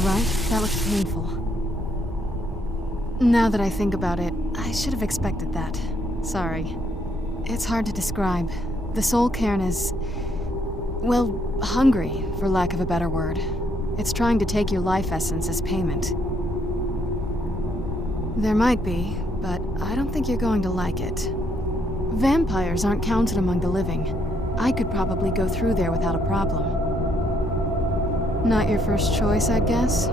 right? That looks painful. Now that I think about it, I should have expected that. Sorry. It's hard to describe. The soul cairn is... well, hungry, for lack of a better word. It's trying to take your life essence as payment. There might be, but I don't think you're going to like it. Vampires aren't counted among the living. I could probably go through there without a problem. Not your first choice, I'd guess?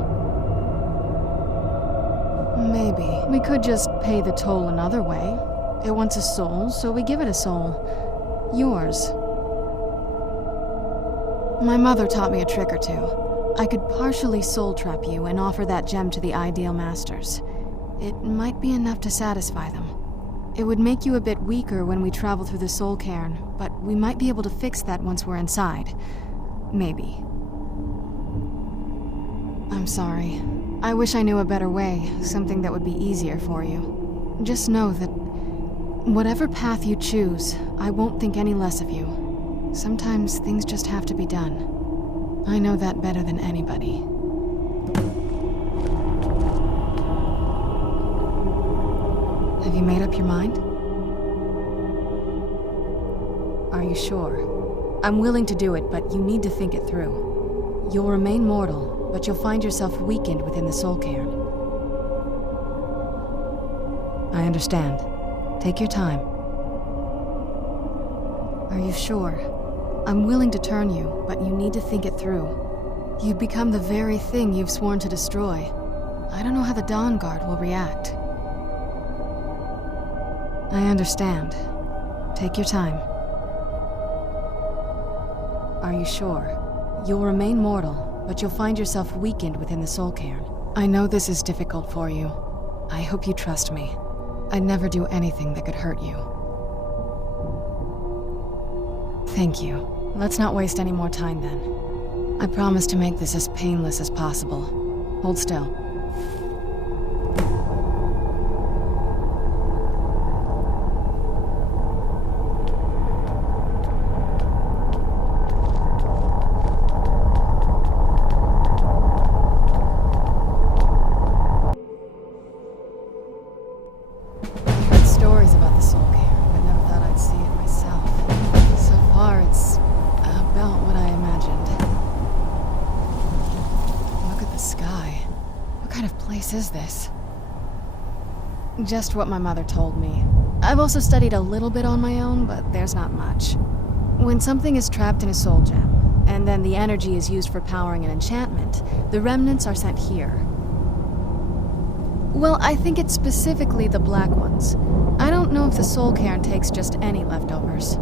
Maybe. We could just pay the toll another way. It wants a soul, so we give it a soul. Yours. My mother taught me a trick or two. I could partially soul trap you and offer that gem to the Ideal Masters. It might be enough to satisfy them. It would make you a bit weaker when we travel through the soul cairn, but we might be able to fix that once we're inside. Maybe. I'm sorry. I wish I knew a better way, something that would be easier for you. Just know that whatever path you choose, I won't think any less of you. Sometimes things just have to be done. I know that better than anybody. Have you made up your mind? Are you sure? I'm willing to do it, but you need to think it through. You'll remain mortal, but you'll find yourself weakened within the soul cairn. I understand. Take your time. Are you sure? I'm willing to turn you, but you need to think it through. You'd become the very thing you've sworn to destroy. I don't know how the Dawn Guard will react. I understand. Take your time. Are you sure? You'll remain mortal, but you'll find yourself weakened within the soul cairn. I know this is difficult for you. I hope you trust me. I'd never do anything that could hurt you. Thank you. Let's not waste any more time then. I promise to make this as painless as possible. Hold still. Is this? Just what my mother told me. I've also studied a little bit on my own, but there's not much. When something is trapped in a soul gem, and then the energy is used for powering an enchantment, the remnants are sent here. Well, I think it's specifically the black ones. I don't know if the soul cairn takes just any leftovers.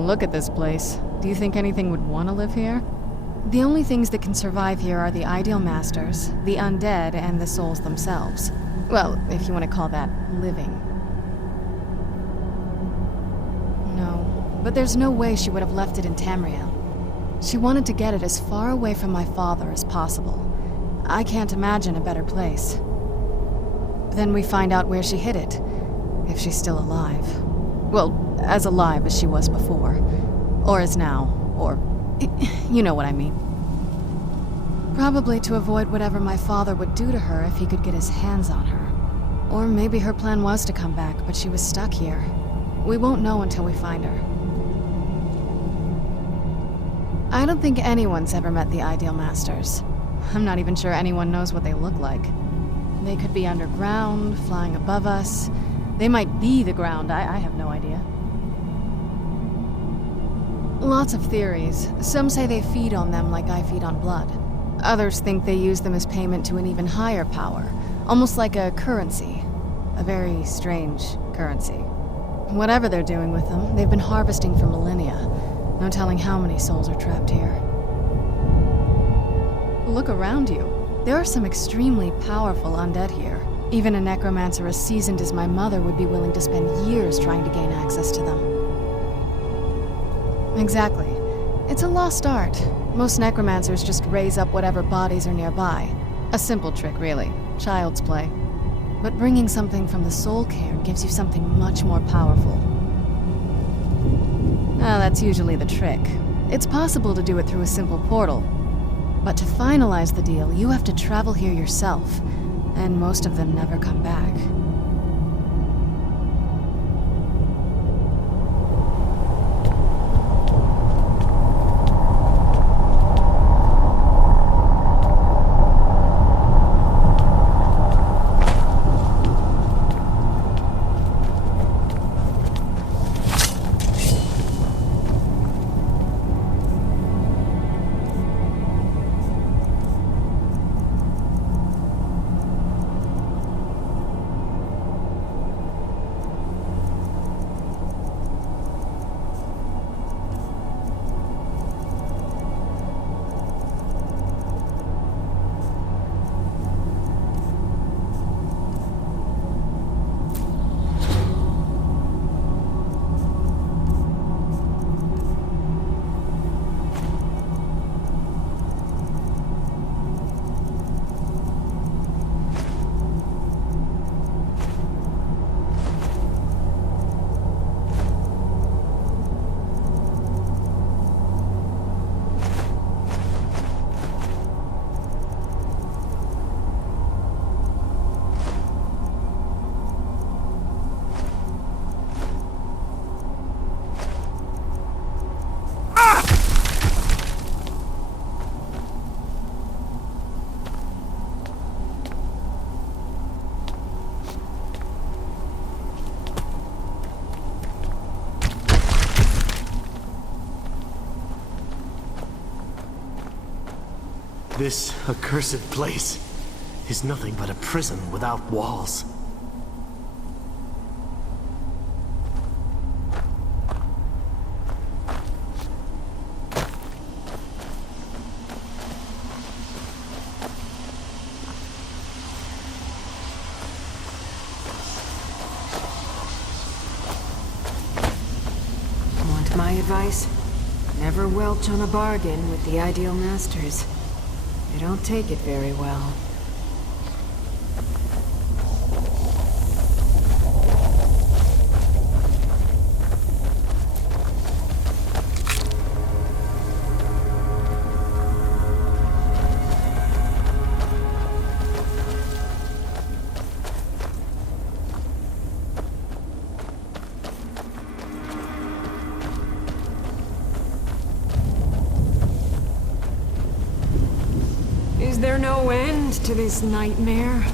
Look at this place. Do you think anything would want to live here? The only things that can survive here are the Ideal Masters, the undead, and the souls themselves. Well, if you want to call that living. No, but there's no way she would have left it in Tamriel. She wanted to get it as far away from my father as possible. I can't imagine a better place. Then we find out where she hid it, if she's still alive. Well, as alive as she was before. Or is now, or... you know what I mean. Probably to avoid whatever my father would do to her if he could get his hands on her. Or maybe her plan was to come back, but she was stuck here. We won't know until we find her. I don't think anyone's ever met the Ideal Masters. I'm not even sure anyone knows what they look like. They could be underground, flying above us. They might be the ground, I have no idea. Lots of theories. Some say they feed on them like I feed on blood. Others think they use them as payment to an even higher power, almost like a currency. A very strange currency. Whatever they're doing with them, they've been harvesting for millennia. No telling how many souls are trapped here. Look around you. There are some extremely powerful undead here. Even a necromancer as seasoned as my mother would be willing to spend years trying to gain access to them. Exactly. It's a lost art. Most necromancers just raise up whatever bodies are nearby. A simple trick, really. Child's play. But bringing something from the soul cairn gives you something much more powerful. That's usually the trick. It's possible to do it through a simple portal. But to finalize the deal, you have to travel here yourself, and most of them never come back. This accursed place is nothing but a prison without walls. Want my advice? Never welch on a bargain with the ideal masters. They don't take it very well. Is there no end to this nightmare?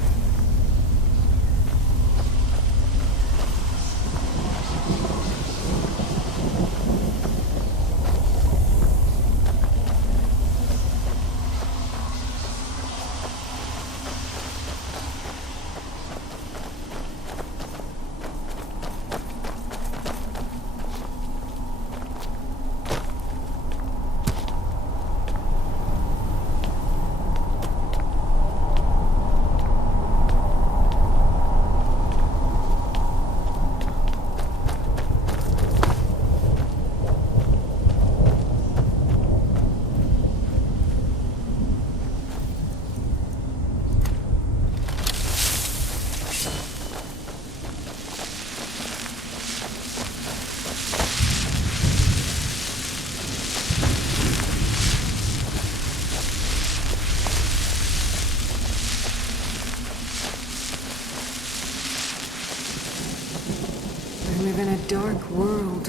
I live in a dark world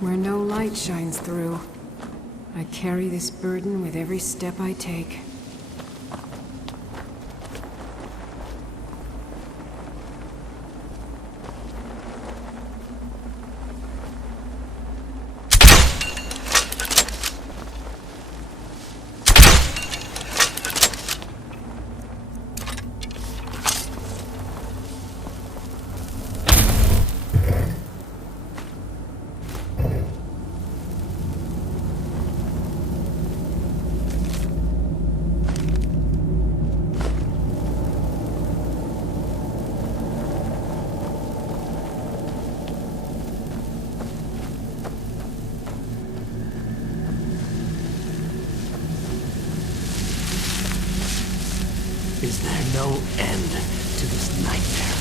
where no light shines through. I carry this burden with every step I take. Is there no end to this nightmare?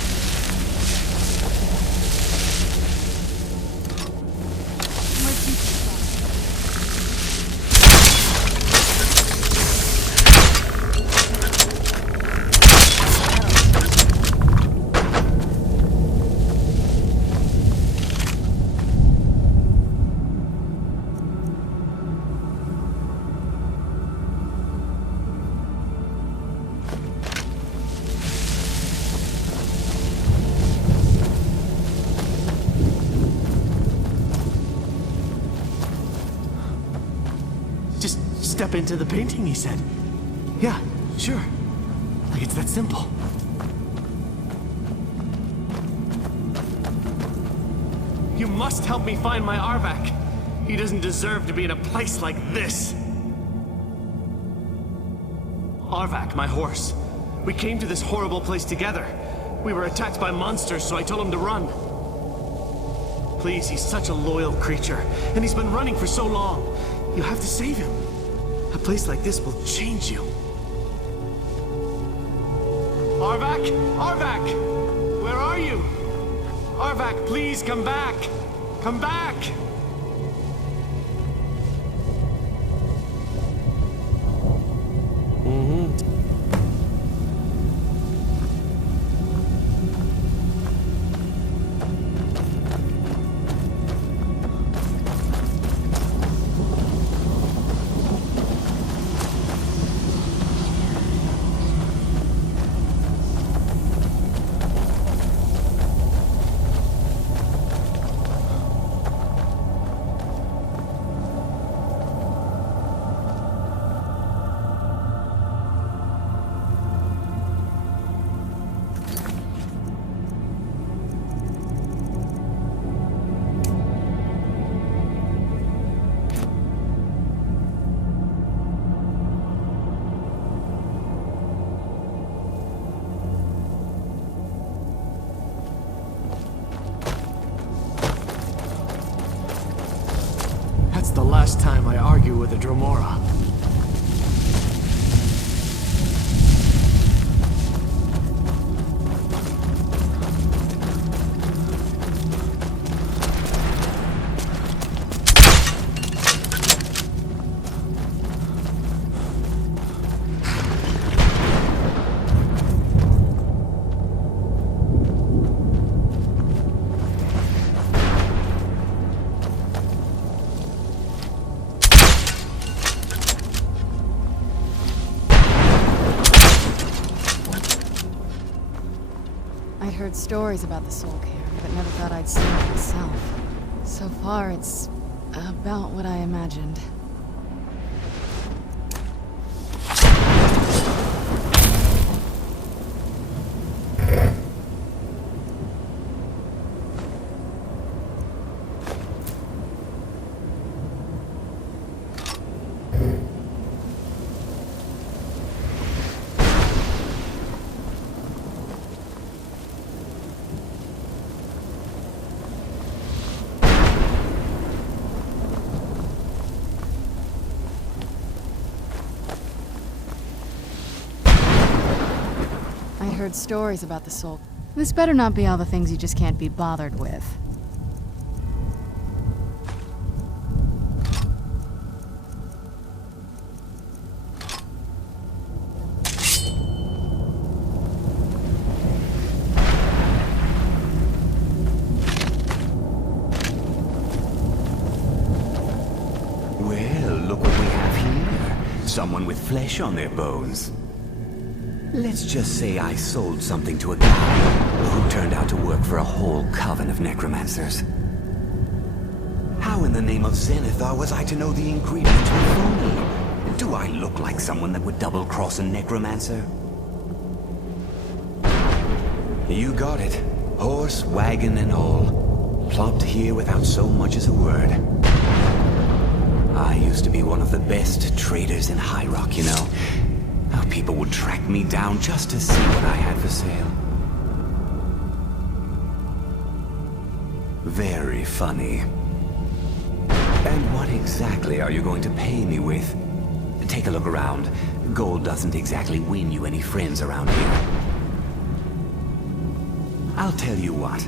step into the painting, he said. Yeah, sure. Like it's that simple. You must help me find my Arvak. He doesn't deserve to be in a place like this. Arvak, my horse. We came to this horrible place together. We were attacked by monsters, so I told him to run. Please, he's such a loyal creature, and he's been running for so long. You have to save him. A place like this will change you. Arvak! Arvak! Where are you? Arvak, please come back! Come back! The last time I argue with a Dromora. I'd heard stories about the Soul Cairn, but never thought I'd seen it myself. So far, it's about what I imagined. I heard stories about the Soul. This better not be all the things you just can't be bothered with. Well, look what we have here. Someone with flesh on their bones. Let's just say I sold something to a guy who turned out to work for a whole coven of necromancers. How in the name of Zenithar was I to know the ingredients were phony? Do I look like someone that would double-cross a necromancer? You got it. Horse, wagon, and all. Plopped here without so much as a word. I used to be one of the best traders in High Rock, you know. How people would track me down just to see what I had for sale. Very funny. And what exactly are you going to pay me with? Take a look around. Gold doesn't exactly win you any friends around here. I'll tell you what.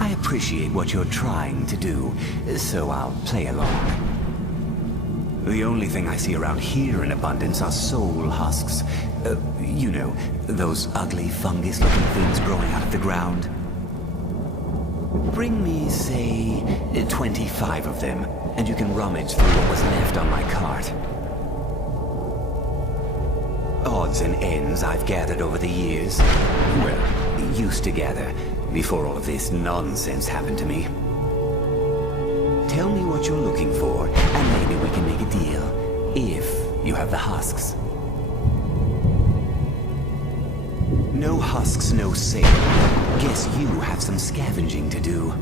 I appreciate what you're trying to do, so I'll play along. The only thing I see around here in abundance are soul husks. You know, those ugly fungus-looking things growing out of the ground. Bring me, say, 25 of them, and you can rummage through what was left on my cart. Odds and ends I've gathered over the years. Well, used to gather, before all of this nonsense happened to me. Tell me what you're looking for, and maybe we can make a deal. If You have the husks. No husks, no sale. Guess you have some scavenging to do.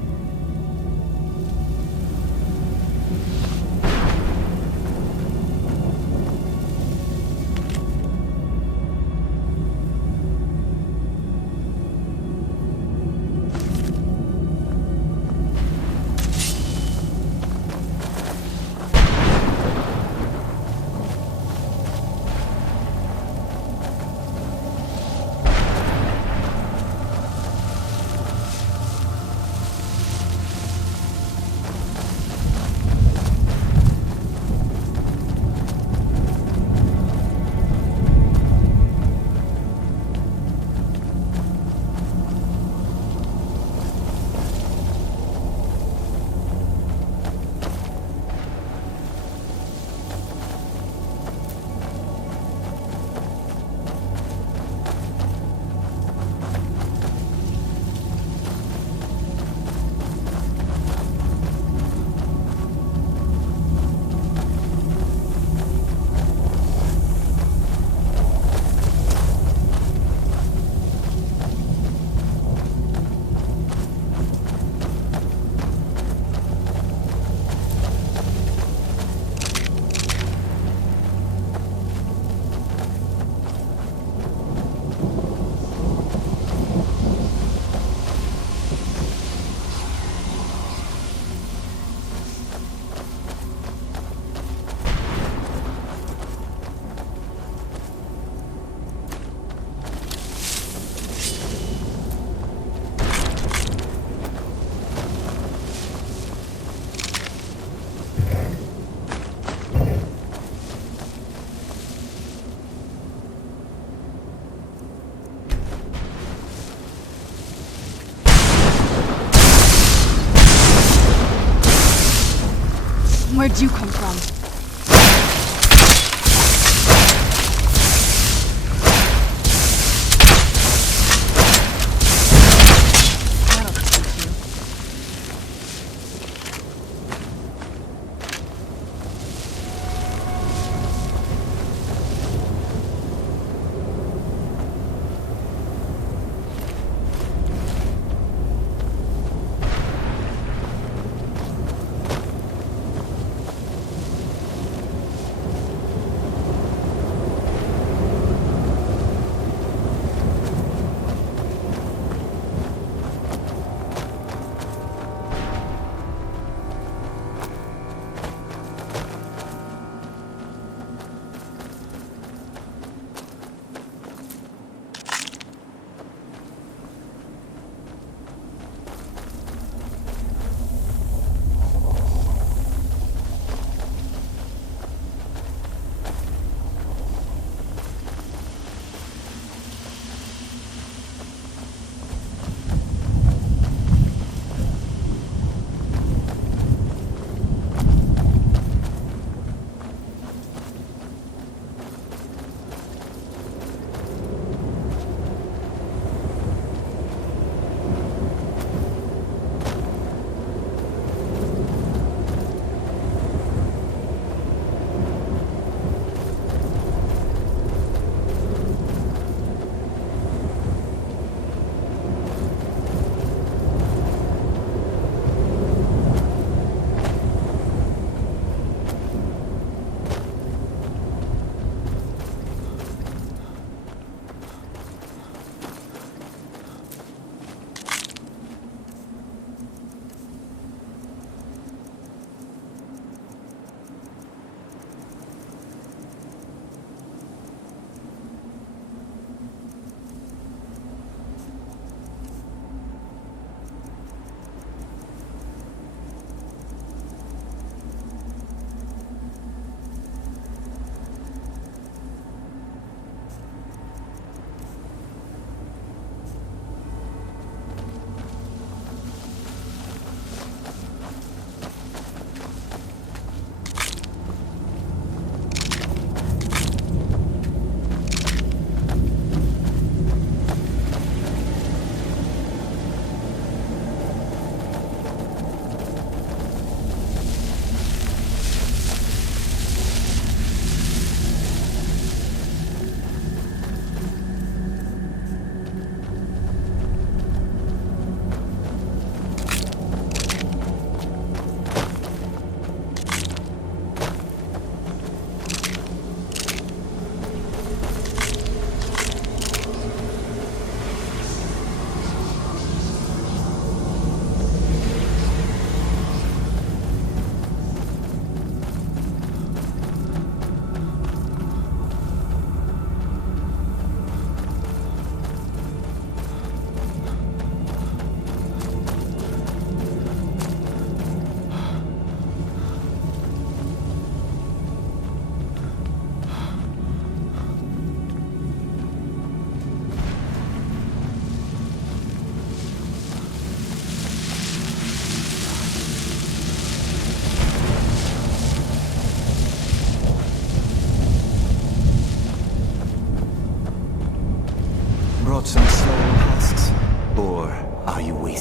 Where'd you come from? That'll teach you.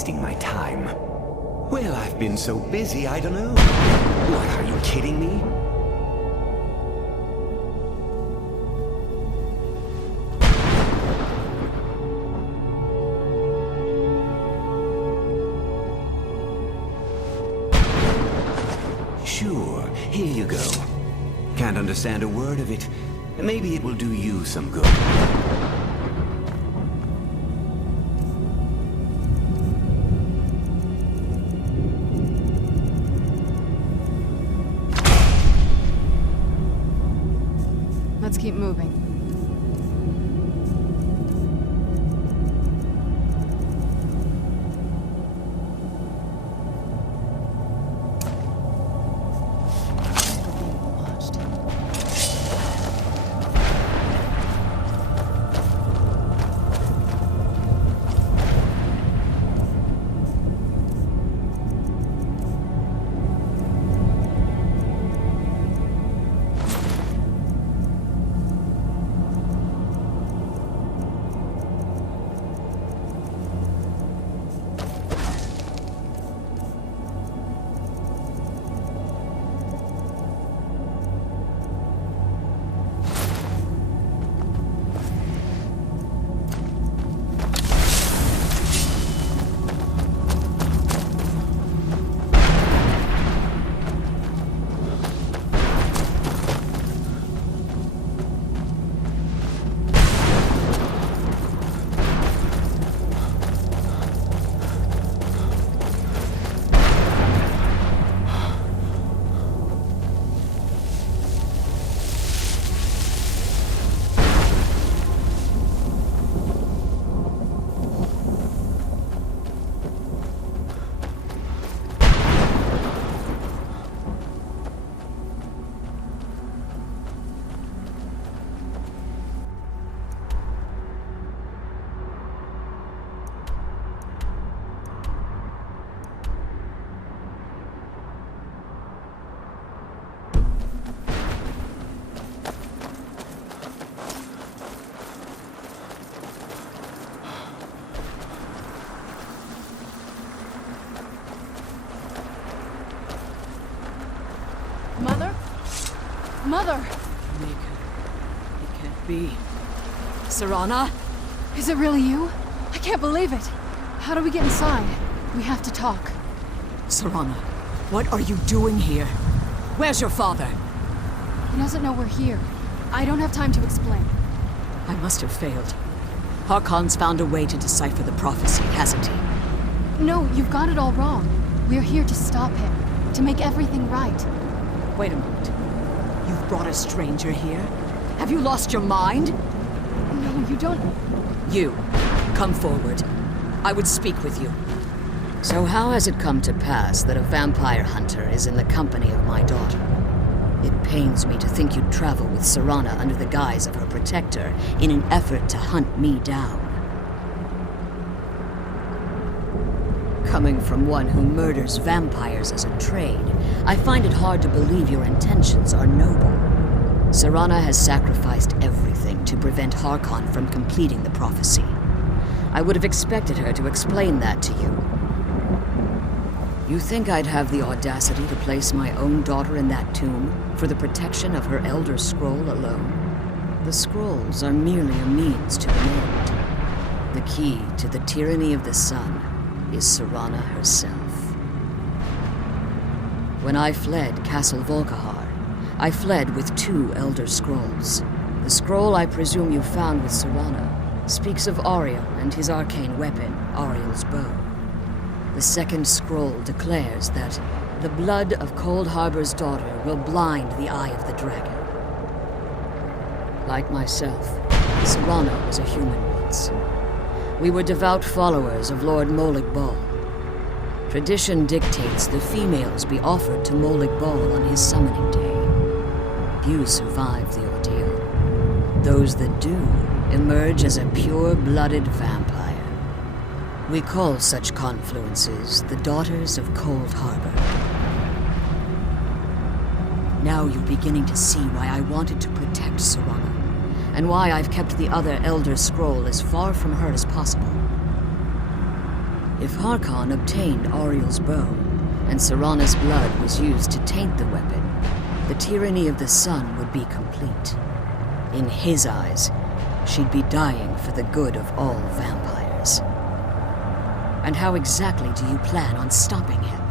wasting my time. Well, I've been so busy, I don't know. What, are you kidding me? Sure, here you go. Can't understand a word of it. Maybe it will do you some good. Let's keep moving. We're being watched. Mother? Mother! Mika, it can't be. Serana? Is it really you? I can't believe it. How do we get inside? We have to talk. Serana, what are you doing here? Where's your father? He doesn't know we're here. I don't have time to explain. I must have failed. Harkon's found a way to decipher the prophecy, hasn't he? No, you've got it all wrong. We're here to stop him, to make everything right. Wait a moment. You've brought a stranger here? Have you lost your mind? No, you don't... You, come forward. I would speak with you. So how has it come to pass that a vampire hunter is in the company of my daughter? It pains me to think you'd travel with Serana under the guise of her protector in an effort to hunt me down. Coming from one who murders vampires as a trade, I find it hard to believe your intentions are noble. Serana has sacrificed everything to prevent Harkon from completing the prophecy. I would have expected her to explain that to you. You think I'd have the audacity to place my own daughter in that tomb for the protection of her Elder Scroll alone? The scrolls are merely a means to an end. The key to the tyranny of the sun is Serana herself. When I fled Castle Volkihar, I fled with 2 Elder Scrolls. The scroll I presume you found with Serana speaks of Ariel and his arcane weapon, Ariel's bow. The second scroll declares that the blood of Cold Harbor's daughter will blind the eye of the dragon. Like myself, Serana was a human once. We were devout followers of Lord Molig Bal. Tradition dictates the females be offered to Molig Bal on his summoning day. Few survive the ordeal. Those that do emerge as a pure-blooded vampire. We call such confluences the Daughters of Cold Harbor. Now you're beginning to see why I wanted to protect Serana, and why I've kept the other Elder Scroll as far from her as possible. If Harkon obtained Ariel's bow, and Serana's blood was used to taint the weapon, the tyranny of the sun would be complete. In his eyes, she'd be dying for the good of all vampires. And how exactly do you plan on stopping him?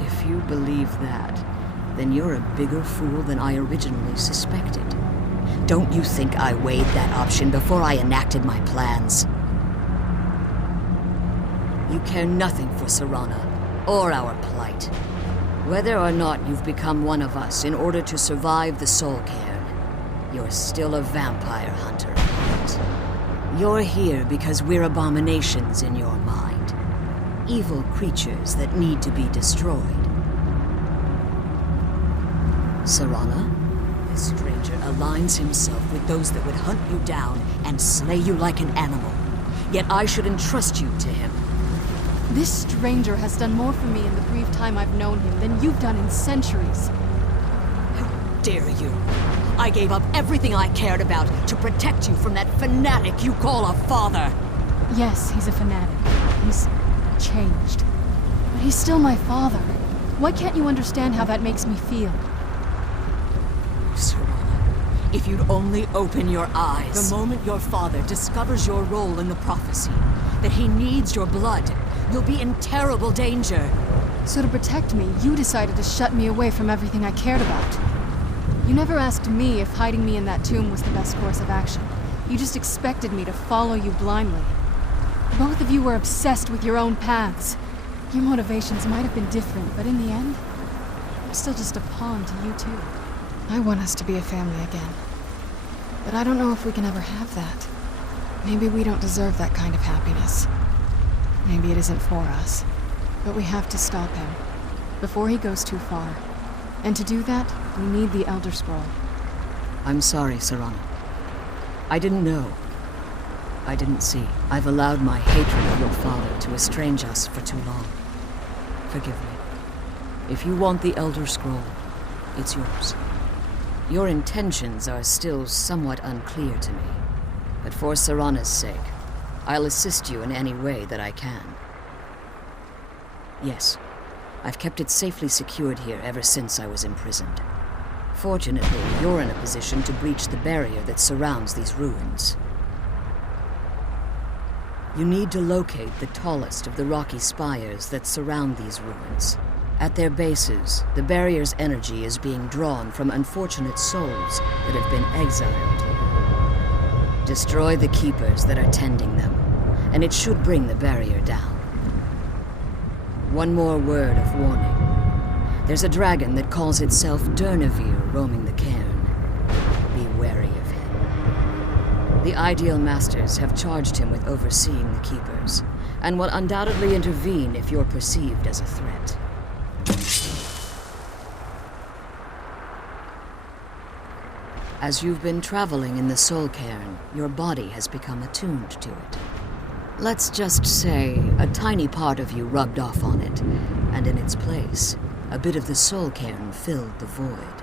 If you believe that, then you're a bigger fool than I originally suspected. Don't you think I weighed that option before I enacted my plans? You care nothing for Serana, or our plight. Whether or not you've become one of us in order to survive the Soul Cairn, you're still a vampire hunter at heart. You're here because we're abominations in your mind. Evil creatures that need to be destroyed. Serana, this stranger aligns himself with those that would hunt you down and slay you like an animal. Yet I should entrust you to him. This stranger has done more for me in the brief time I've known him than you've done in centuries. How dare you? I gave up everything I cared about to protect you from that fanatic you call a father. Yes, he's a fanatic. He's changed. But he's still my father. Why can't you understand how that makes me feel? Serana, if you'd only open your eyes. The moment your father discovers your role in the prophecy, that he needs your blood, you'll be in terrible danger. So to protect me, you decided to shut me away from everything I cared about. You never asked me if hiding me in that tomb was the best course of action. You just expected me to follow you blindly. Both of you were obsessed with your own paths. Your motivations might have been different, but in the end, I'm still just a pawn to you two. I want us to be a family again. But I don't know if we can ever have that. Maybe we don't deserve that kind of happiness. Maybe it isn't for us. But we have to stop him, before he goes too far. And to do that, we need the Elder Scroll. I'm sorry, Serana. I didn't know. I didn't see. I've allowed my hatred of your father to estrange us for too long. Forgive me. If you want the Elder Scroll, it's yours. Your intentions are still somewhat unclear to me. But for Serana's sake, I'll assist you in any way that I can. Yes, I've kept it safely secured here ever since I was imprisoned. Fortunately, you're in a position to breach the barrier that surrounds these ruins. You need to locate the tallest of the rocky spires that surround these ruins. At their bases, the barrier's energy is being drawn from unfortunate souls that have been exiled here. Destroy the keepers that are tending them, and it should bring the barrier down. One more word of warning. There's a dragon that calls itself Durnevere roaming the cairn. Be wary of him. The Ideal Masters have charged him with overseeing the keepers, and will undoubtedly intervene if you're perceived as a threat. As you've been traveling in the Soul Cairn, your body has become attuned to it. Let's just say a tiny part of you rubbed off on it, and in its place, a bit of the Soul Cairn filled the void.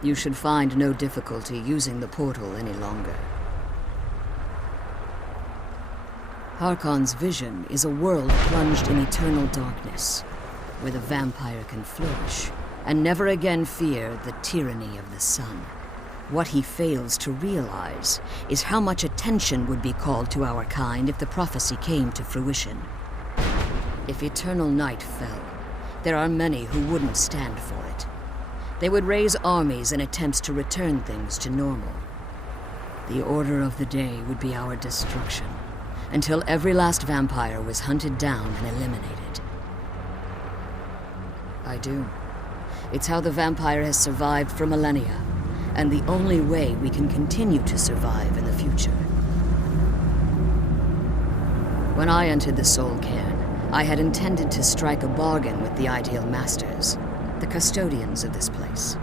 You should find no difficulty using the portal any longer. Harkon's vision is a world plunged in eternal darkness, where the vampire can flourish, and never again fear the tyranny of the sun. What he fails to realize is how much attention would be called to our kind if the prophecy came to fruition. If eternal night fell, there are many who wouldn't stand for it. They would raise armies in attempts to return things to normal. The order of the day would be our destruction, until every last vampire was hunted down and eliminated. I do. It's how the vampire has survived for millennia, and the only way we can continue to survive in the future. When I entered the Soul Cairn, I had intended to strike a bargain with the Ideal Masters, the custodians of this place.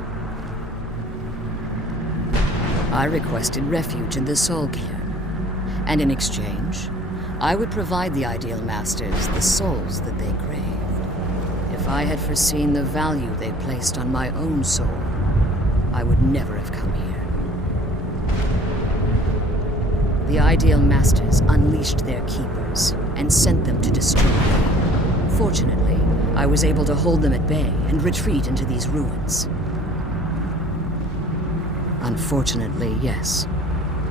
I requested refuge in the Soul Cairn, and in exchange, I would provide the Ideal Masters the souls that they craved. If I had foreseen the value they placed on my own soul, I would never have come here. The Ideal Masters unleashed their keepers and sent them to destroy me. Fortunately, I was able to hold them at bay and retreat into these ruins. Unfortunately, yes.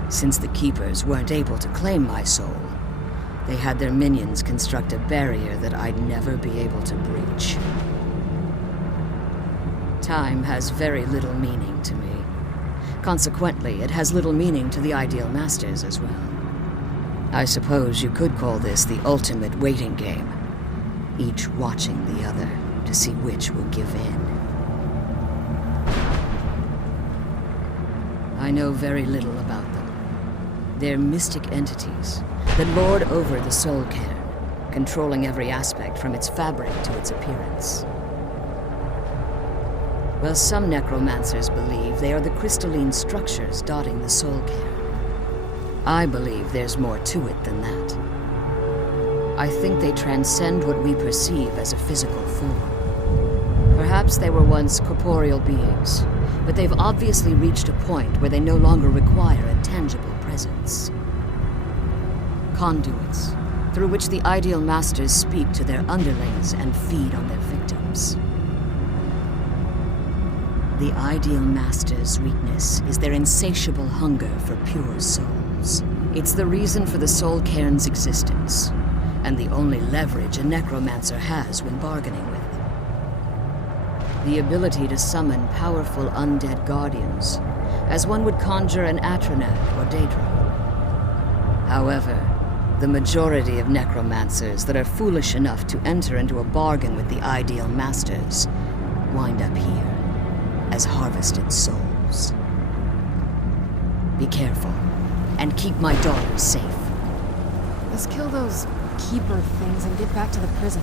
Since the keepers weren't able to claim my soul, they had their minions construct a barrier that I'd never be able to breach. Time has very little meaning to me. Consequently, it has little meaning to the Ideal Masters as well. I suppose you could call this the ultimate waiting game, each watching the other to see which will give in. I know very little about them. They're mystic entities that lord over the soul cairn, controlling every aspect from its fabric to its appearance. Well, some necromancers believe they are the crystalline structures dotting the soul cairn. I believe there's more to it than that. I think they transcend what we perceive as a physical form. Perhaps they were once corporeal beings, but they've obviously reached a point where they no longer require a tangible presence. Conduits, through which the Ideal Masters speak to their underlings and feed on their victims. The Ideal Masters' weakness is their insatiable hunger for pure souls. It's the reason for the soul cairn's existence, and the only leverage a necromancer has when bargaining with them. The ability to summon powerful undead guardians, as one would conjure an Atronak or Daedra. However, the majority of necromancers that are foolish enough to enter into a bargain with the Ideal Masters wind up here as harvested souls. Be careful, and keep my daughter safe. Let's kill those keeper things and get back to the prison.